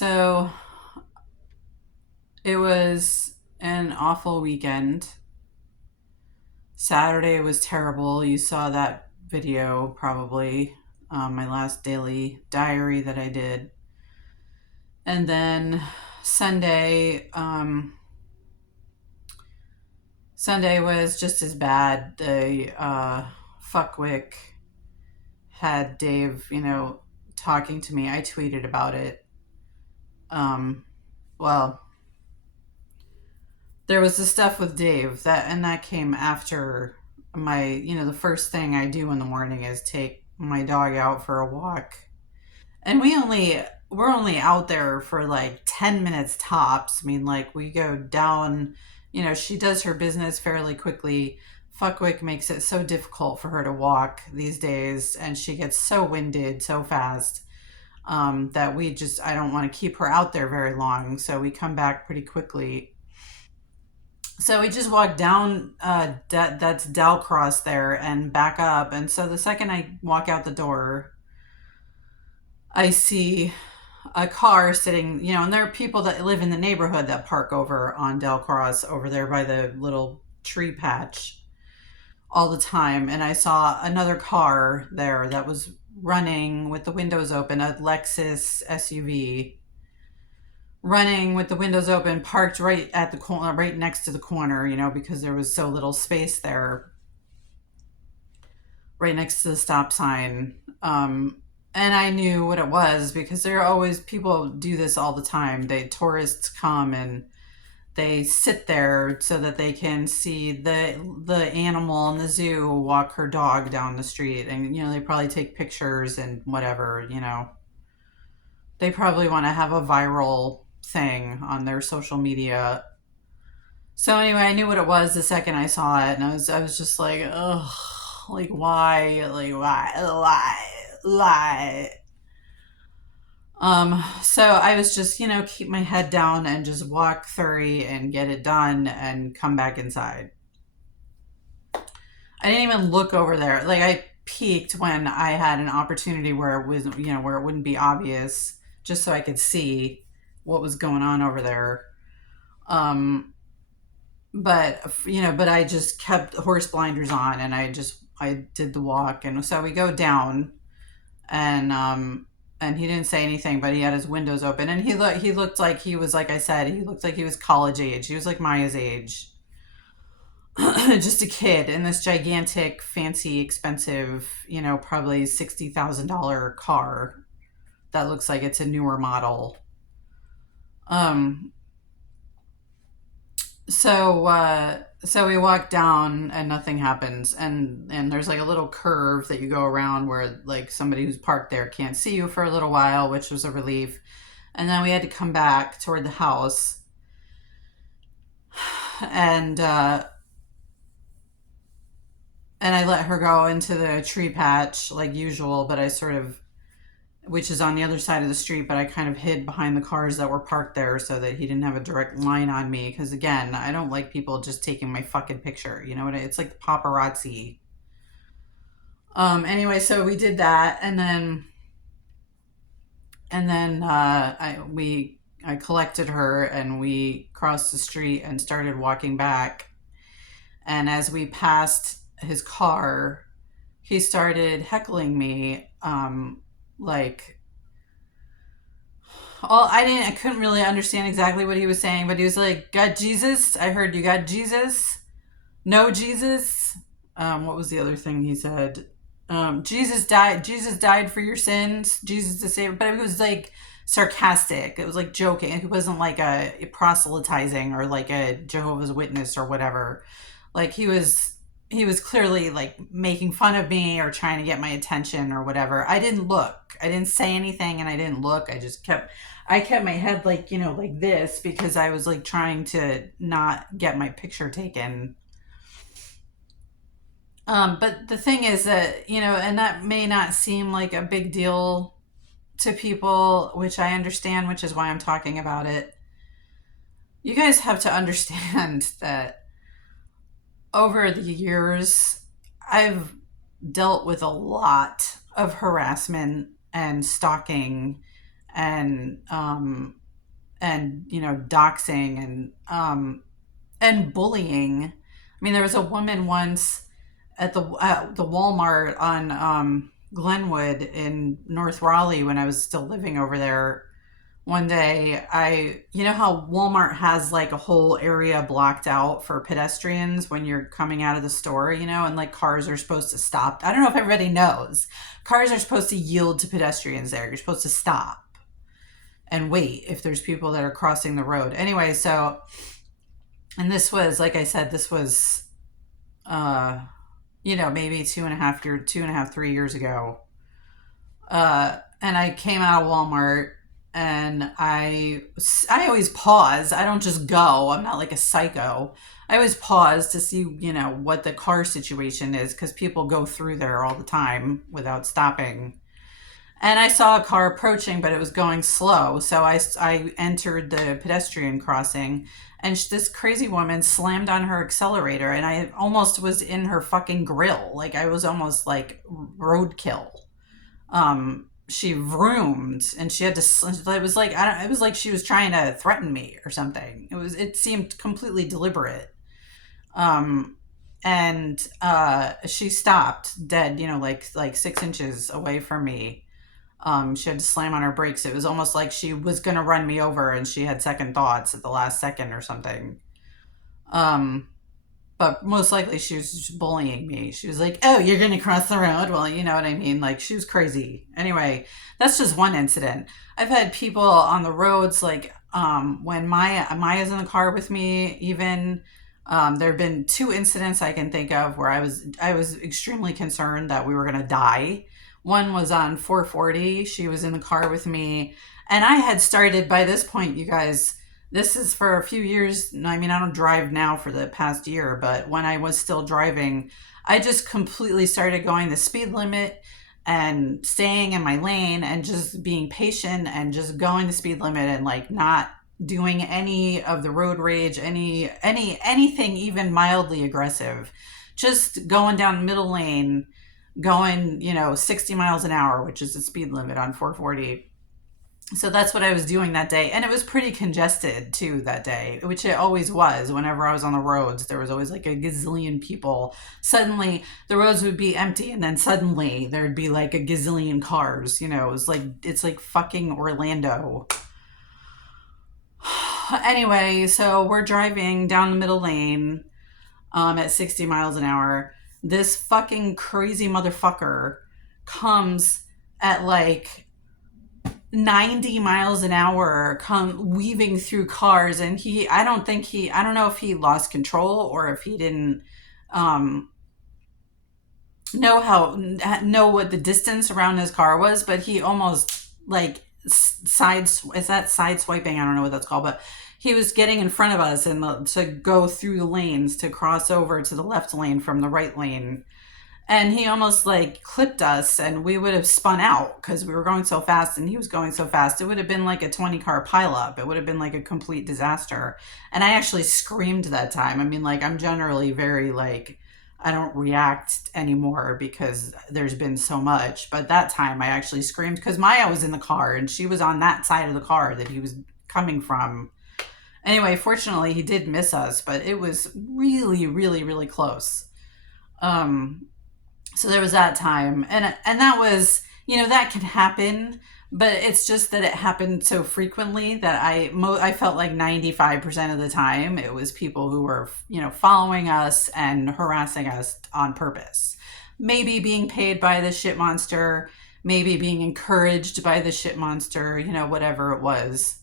So it was an awful weekend. Saturday was terrible. You saw that video probably, my last daily diary that I did. And then Sunday, Sunday was just as bad. The fuckwick had Dave, talking to me. I tweeted about it. Um, well, there was the stuff with Dave that came after the first thing I do in the morning is take my dog out for a walk. And we're only out there for like 10 minutes tops. I mean, like we go down, she does her business fairly quickly. Fuckwick makes it so difficult for her to walk these days, and she gets so winded so fast that I don't want to keep her out there very long. So we come back pretty quickly. So we just walked down that's Dalcross there and back up. And so the second I walk out the door, I see a car sitting, and there are people that live in the neighborhood that park over on Dalcross over there by the little tree patch all the time. And I saw another car there that was running with the windows open, a Lexus SUV running with the windows open, parked right at the corner, right next to the corner, because there was so little space there, right next to the stop sign. And I knew what it was because there are always people do this all the time. Tourists come and they sit there so that they can see the animal in the zoo walk her dog down the street, and they probably take pictures and whatever. They probably want to have a viral thing on their social media. So anyway, I knew what it was the second I saw it, and I was just like, ugh, like why, why. So I was just, keep my head down and just walk 30 and get it done and come back inside. I didn't even look over there. Like I peeked when I had an opportunity where it was, where it wouldn't be obvious, just so I could see what was going on over there. Um, but I just kept horse blinders on, and I did the walk, and so we go down, and he didn't say anything, but he had his windows open, and he looked like he was, like I said, he looked like he was college age. He was like Maya's age. Just a kid in this gigantic, fancy, expensive, probably $60,000 car that looks like it's a newer model. Um, so we walk down and nothing happens, and there's like a little curve that you go around where like somebody who's parked there can't see you for a little while, which was a relief. And then we had to come back toward the house, and I let her go into the tree patch like usual, but I sort of, which is on the other side of the street, but I kind of hid behind the cars that were parked there so that he didn't have a direct line on me. Because again, I don't like people just taking my fucking picture. You know what? It's like paparazzi. Anyway, so we did that, and then I collected her, and we crossed the street and started walking back. And as we passed his car, he started heckling me, like I couldn't really understand exactly what he was saying, but he was like, "Got Jesus? I heard you got Jesus. No Jesus." What was the other thing he said? Jesus died. Jesus died for your sins. Jesus to save. But it was like sarcastic. It was like joking. It wasn't like a proselytizing or like a Jehovah's Witness or whatever. Like he was clearly like making fun of me or trying to get my attention or whatever. I didn't look. I didn't say anything, and I didn't look. I kept my head like, like this, because I was like trying to not get my picture taken. But the thing is that, and that may not seem like a big deal to people, which I understand, which is why I'm talking about it. You guys have to understand that over the years, I've dealt with a lot of harassment and stalking and doxing and bullying. I mean, there was a woman once at the Walmart on Glenwood in North Raleigh when I was still living over there. One day, you know how Walmart has like a whole area blocked out for pedestrians when you're coming out of the store, and like cars are supposed to stop. I don't know if everybody knows. Cars are supposed to yield to pedestrians there. You're supposed to stop and wait if there's people that are crossing the road. Anyway, so, and this was, like I said, this was, uh, maybe 2.5, 3 years ago. And I came out of Walmart and I always pause. I don't just go. I'm not like a psycho. I always pause to see, what the car situation is because people go through there all the time without stopping. And I saw a car approaching, but it was going slow. So I entered the pedestrian crossing, and this crazy woman slammed on her accelerator, and I almost was in her fucking grill. Like, I was almost like roadkill. She vroomed, and she had to. It was like it was like she was trying to threaten me or something. It seemed completely deliberate. Um, and she stopped dead. Like 6 inches away from me. She had to slam on her brakes. It was almost like she was going to run me over and she had second thoughts at the last second or something. Um, but most likely she was just bullying me. She was like, "Oh, you're going to cross the road?" Well, you know what I mean? Like, she was crazy. Anyway, that's just one incident. I've had people on the roads, like, when Maya's in the car with me, even. There have been two incidents I can think of where I was extremely concerned that we were going to die. One was on 440. She was in the car with me, and I had started by this point, you guys. This is for a few years. I mean, I don't drive now for the past year, but when I was still driving, I just completely started going the speed limit and staying in my lane and just being patient and just going the speed limit and like not doing any of the road rage, anything even mildly aggressive. Just going down the middle lane, going, 60 miles an hour, which is the speed limit on 440. So that's what I was doing that day. And it was pretty congested too that day, which it always was. Whenever I was on the roads, there was always like a gazillion people. Suddenly the roads would be empty, and then suddenly there'd be like a gazillion cars. It's like fucking Orlando. Anyway, so we're driving down the middle lane at 60 miles an hour. This fucking crazy motherfucker comes at like 90 miles an hour, come weaving through cars, and I don't know if he lost control or if he didn't um know what the distance around his car was, but he almost like is that side swiping? I don't know what that's called, but he was getting in front of us and to go through the lanes to cross over to the left lane from the right lane. And he almost like clipped us, and we would have spun out because we were going so fast and he was going so fast. It would have been like a 20-car pileup. It would have been like a complete disaster. And I actually screamed that time. I mean, like, I'm generally very like, I don't react anymore because there's been so much. But that time I actually screamed because Maya was in the car and she was on that side of the car that he was coming from. Anyway, fortunately, he did miss us, but it was really, really, really close. So there was that time, and that was, that can happen, but it's just that it happened so frequently that I felt like 95% of the time it was people who were, following us and harassing us on purpose. Maybe being paid by the shit monster, maybe being encouraged by the shit monster, whatever it was.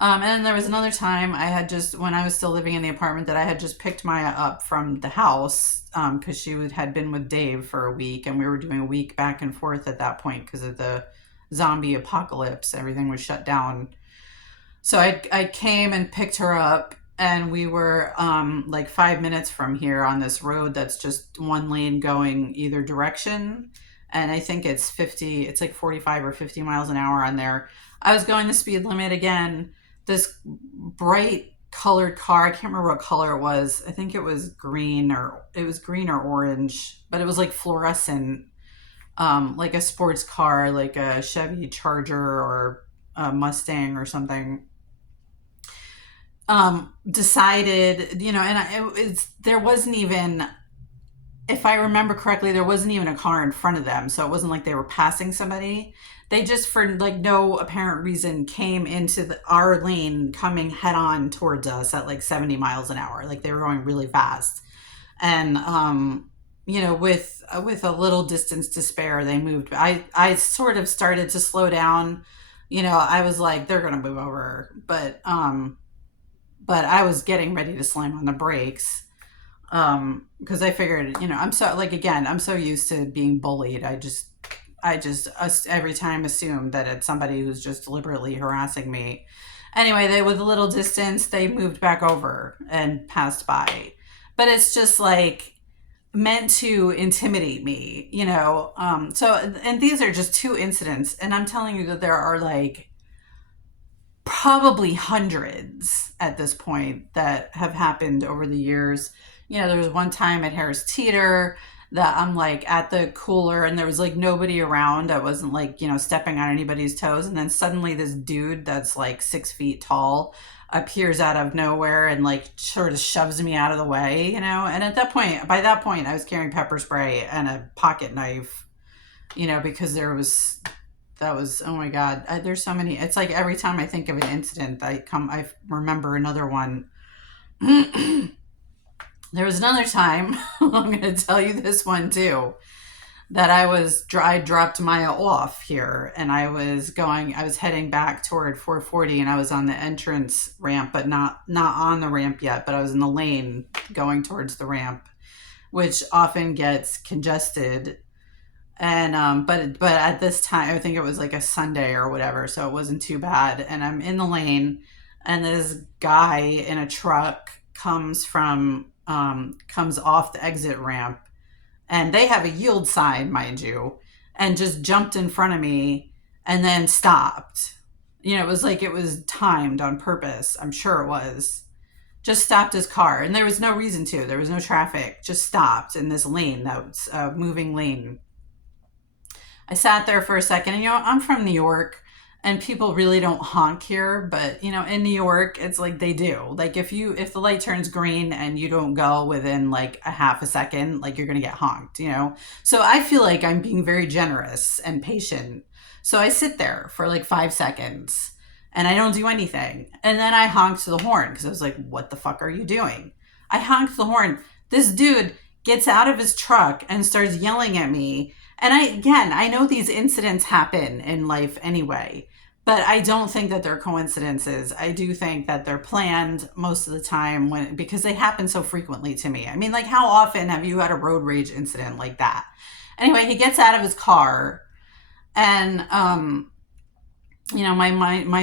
And then there was another time when I was still living in the apartment, that I had just picked Maya up from the house because she had been with Dave for a week, and we were doing a week back and forth at that point because of the zombie apocalypse. Everything was shut down. So I came and picked her up, and we were like 5 minutes from here on this road that's just one lane going either direction. And I think it's like 45 or 50 miles an hour on there. I was going the speed limit again. This bright colored car, I can't remember what color it was. I think it was green or orange, but it was like fluorescent, like a sports car, like a Chevy Charger or a Mustang or something, decided, and there wasn't even, if I remember correctly, there wasn't even a car in front of them. So it wasn't like they were passing somebody. They just, for like no apparent reason, came into our lane coming head on towards us at like 70 miles an hour. Like they were going really fast. And, with a little distance to spare, they moved. I sort of started to slow down. I was like, they're going to move over. But I was getting ready to slam on the brakes, because I figured, I'm so, like, again, I'm so used to being bullied. I just every time assumed that it's somebody who's just deliberately harassing me. Anyway, they, with a little distance, they moved back over and passed by. But it's just like meant to intimidate me, so, and these are just two incidents, and I'm telling you that there are like probably hundreds at this point that have happened over the years. There was one time at Harris Teeter that I'm like at the cooler and there was like nobody around. I wasn't like, stepping on anybody's toes. And then suddenly this dude that's like 6 feet tall appears out of nowhere and like sort of shoves me out of the way, And by that point, I was carrying pepper spray and a pocket knife, because that was, oh my God, there's so many. It's like every time I think of an incident, I remember another one. There was another time, I'm going to tell you this one too, that I dropped Maya off here and I was heading back toward 440 and I was on the entrance ramp, but not on the ramp yet, but I was in the lane going towards the ramp, which often gets congested. And but at this time, I think it was like a Sunday or whatever, so it wasn't too bad. And I'm in the lane, and this guy in a truck comes off the exit ramp, and they have a yield sign, mind you, and just jumped in front of me, and then stopped. It was like it was timed on purpose. I'm sure it was. Just stopped his car, and there was no reason to. There was no traffic. Just stopped in this lane that was a moving lane. I sat there for a second, and I'm from New York, and people really don't honk here, but in New York, it's like they do. Like if the light turns green and you don't go within like a half a second, like you're gonna get honked, So I feel like I'm being very generous and patient. So I sit there for like 5 seconds, and I don't do anything, and then I honked the horn because I was like, "What the fuck are you doing?" I honked the horn. This dude gets out of his truck and starts yelling at me. And I know these incidents happen in life anyway, but I don't think that they're coincidences. I do think that they're planned most of the time because they happen so frequently to me. I mean, like, how often have you had a road rage incident like that? Anyway, he gets out of his car, and my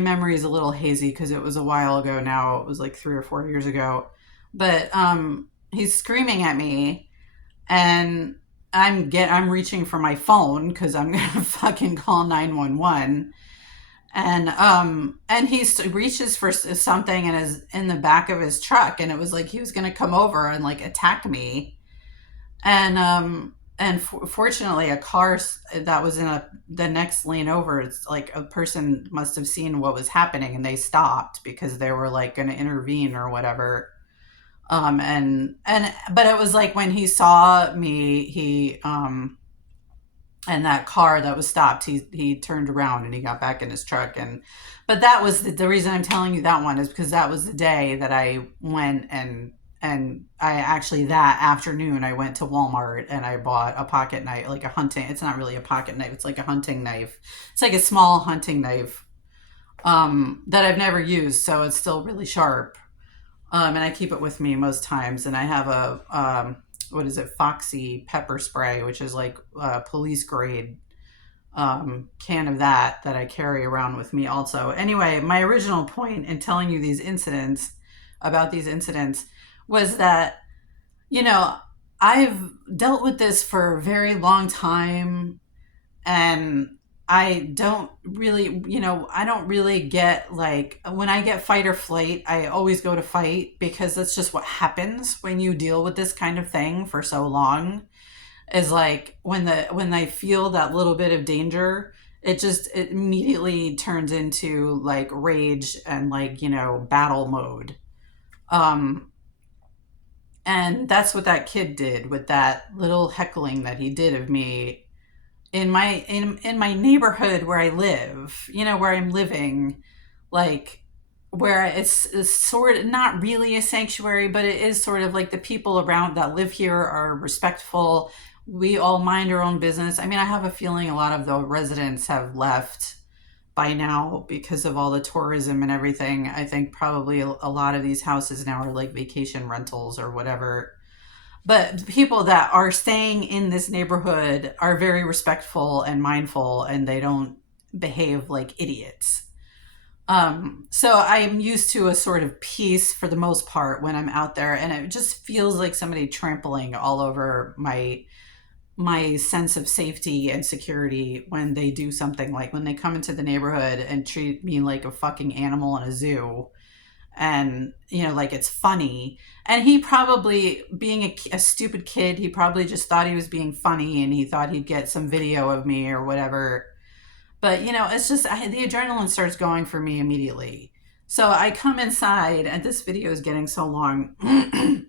memory is a little hazy because it was a while ago now. It was like 3 or 4 years ago, but he's screaming at me, and I'm reaching for my phone because I'm gonna fucking call 911, and he reaches for something and is in the back of his truck, and it was like he was gonna come over and like attack me, and fortunately a car that was in the next lane over, it's like a person must have seen what was happening and they stopped because they were like gonna intervene or whatever. But it was like when he saw me, and that car that was stopped, he turned around and he got back in his truck. But that was the reason I'm telling you that one is because that was the day that I went and I actually, that afternoon, I went to Walmart and I bought a pocket knife, like it's not really a pocket knife. It's like a hunting knife. It's like a small hunting knife, that I've never used. So it's still really sharp. And I keep it with me most times. And I have what is it? Foxy pepper spray, which is like a police grade can of that I carry around with me also. Anyway, my original point in telling you about these incidents was that, I've dealt with this for a very long time, and I don't really get, like, when I get fight or flight, I always go to fight because that's just what happens when you deal with this kind of thing for so long. Is like when they feel that little bit of danger, it immediately turns into like rage and like, battle mode. Um, and that's what that kid did with that little heckling that he did of me in my neighborhood where I live, where I'm living, like where it's sort of not really a sanctuary, but it is sort of like the people around that live here are respectful. We all mind our own business. I mean, I have a feeling a lot of the residents have left by now because of all the tourism and everything. I think probably a lot of these houses now are like vacation rentals or whatever. But people that are staying in this neighborhood are very respectful and mindful, and they don't behave like idiots. So I am used to a sort of peace for the most part when I'm out there, and it just feels like somebody trampling all over my sense of safety and security when they do something, like when they come into the neighborhood and treat me like a fucking animal in a zoo, and like it's funny. And he probably, being a stupid kid, he probably just thought he was being funny, and he thought he'd get some video of me or whatever. But it's just the adrenaline starts going for me immediately. So I come inside, and this video is getting so long. I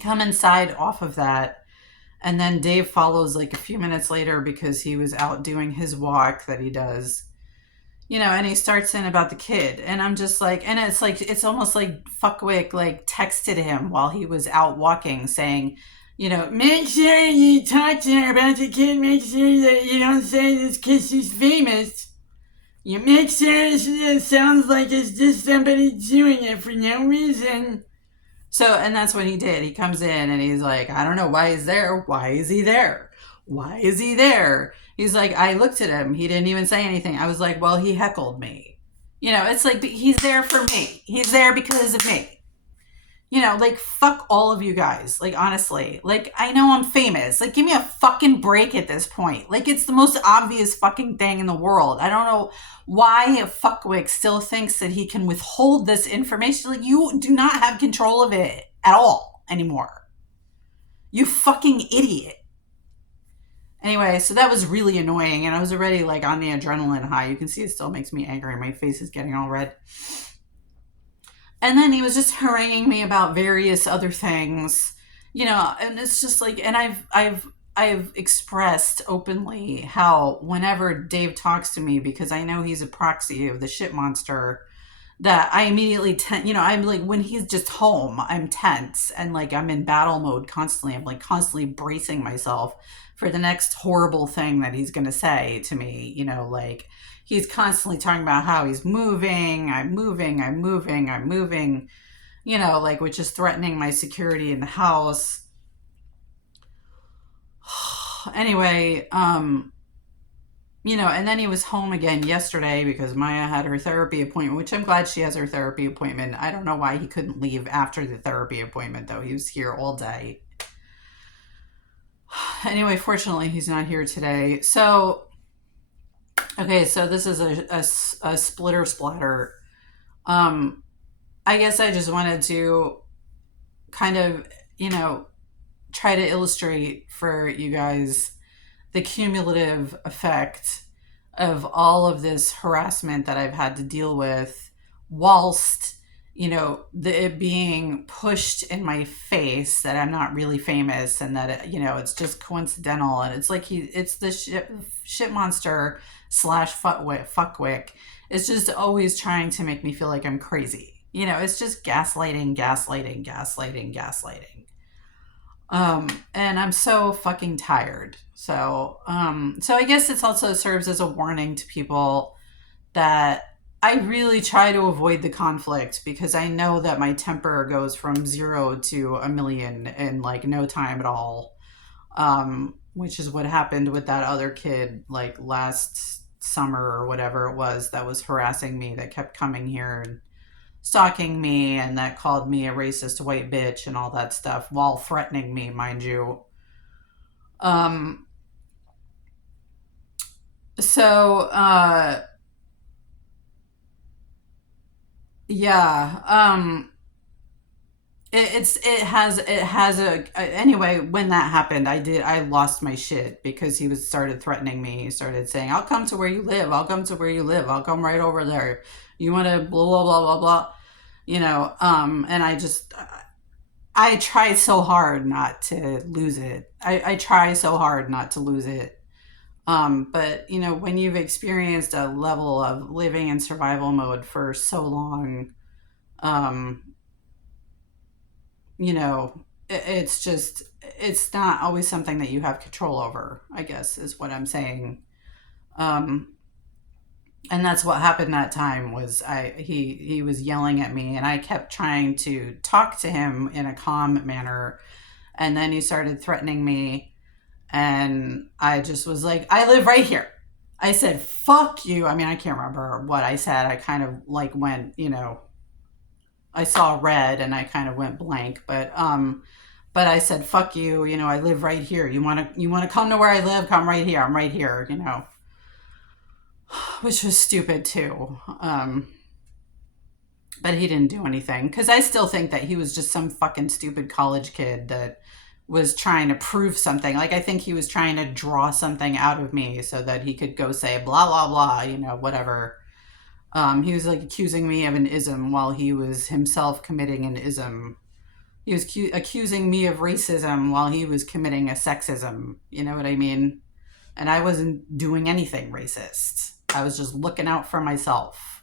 come inside off of that, and then Dave follows like a few minutes later because he was out doing his walk that he does. And he starts in about the kid, and I'm just like, and it's like, it's almost like Fuckwick like texted him while he was out walking saying, make sure you talk to her about the kid, make sure that you don't say this because she's famous. You make sure it sounds like it's just somebody doing it for no reason. So, and that's what he did. He comes in and he's like, I don't know why he's there. Why is he there? Why is he there? He's like, I looked at him. He didn't even say anything. I was like, well, he heckled me. It's like, he's there for me. He's there because of me. Like, fuck all of you guys. Like, honestly. Like, I know I'm famous. Like, give me a fucking break at this point. Like, it's the most obvious fucking thing in the world. I don't know why Fuckwick still thinks that he can withhold this information. Like, you do not have control of it at all anymore. You fucking idiot. Anyway, so that was really annoying, and I was already like on the adrenaline high. You can see it still makes me angry. My face is getting all red. And then he was just haranguing me about various other things, and it's just like, and I've expressed openly how whenever Dave talks to me, because I know he's a proxy of the shit monster, that I immediately I'm like, when he's just home, I'm tense and like I'm in battle mode constantly. I'm like constantly bracing myself for the next horrible thing that he's going to say to me, like he's constantly talking about how he's moving, I'm moving, I'm moving, I'm moving, like, which is threatening my security in the house. Anyway, and then he was home again yesterday because Maya had her therapy appointment, which I'm glad she has her therapy appointment. I don't know why he couldn't leave after the therapy appointment, though. He was here all day. Anyway, fortunately, he's not here today. So, okay, so this is a splitter splatter. I guess I just wanted to kind of, try to illustrate for you guys the cumulative effect of all of this harassment that I've had to deal with, whilst it being pushed in my face that I'm not really famous, and that it's just coincidental, and it's like it's the shit monster slash fuckwick. It's just always trying to make me feel like I'm crazy. It's just gaslighting, gaslighting, gaslighting, gaslighting. And I'm so fucking tired. So I guess it also serves as a warning to people that I really try to avoid the conflict, because I know that my temper goes from 0 to a million in like no time at all. Which is what happened with that other kid like last summer or whatever it was, that was harassing me, that kept coming here and stalking me, and that called me a racist white bitch and all that stuff while threatening me, mind you. Um, so, yeah. it has a anyway. When that happened, I lost my shit because he was started threatening me. He started saying, "I'll come to where you live. I'll come to where you live. I'll come right over there. You want to blah blah blah blah blah." And I try so hard not to lose it. I try so hard not to lose it. But when you've experienced a level of living in survival mode for so long, um, you know, it's just, it's not always something that you have control over, I guess is what I'm saying. Um, and that's what happened that time was he was yelling at me and I kept trying to talk to him in a calm manner. And then he started threatening me and I just was like, I live right here. I said, fuck you. I mean, I can't remember what I said. I kind of like went, I saw red and I kind of went blank, but I said, fuck you, I live right here. You want to come to where I live? Come right here. I'm right here, which was stupid too. But he didn't do anything because I still think that he was just some fucking stupid college kid that was trying to prove something. Like, I think he was trying to draw something out of me so that he could go say blah, blah, blah, whatever. He was like accusing me of an ism while he was himself committing an ism. He was accusing me of racism while he was committing a sexism. You know what I mean? And I wasn't doing anything racist. I was just looking out for myself.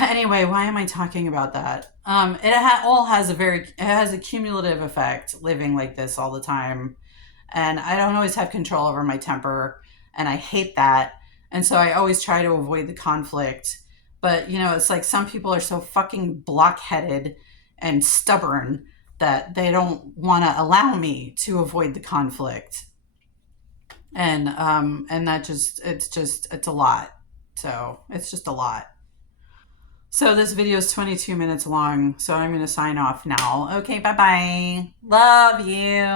Anyway, why am I talking about that? All has it has a cumulative effect living like this all the time, and I don't always have control over my temper, and I hate that, and so I always try to avoid the conflict. But it's like some people are so fucking blockheaded and stubborn that they don't want to allow me to avoid the conflict, and that it's a lot. So it's just a lot. So this video is 22 minutes long, so I'm going to sign off now. Okay, bye-bye. Love you.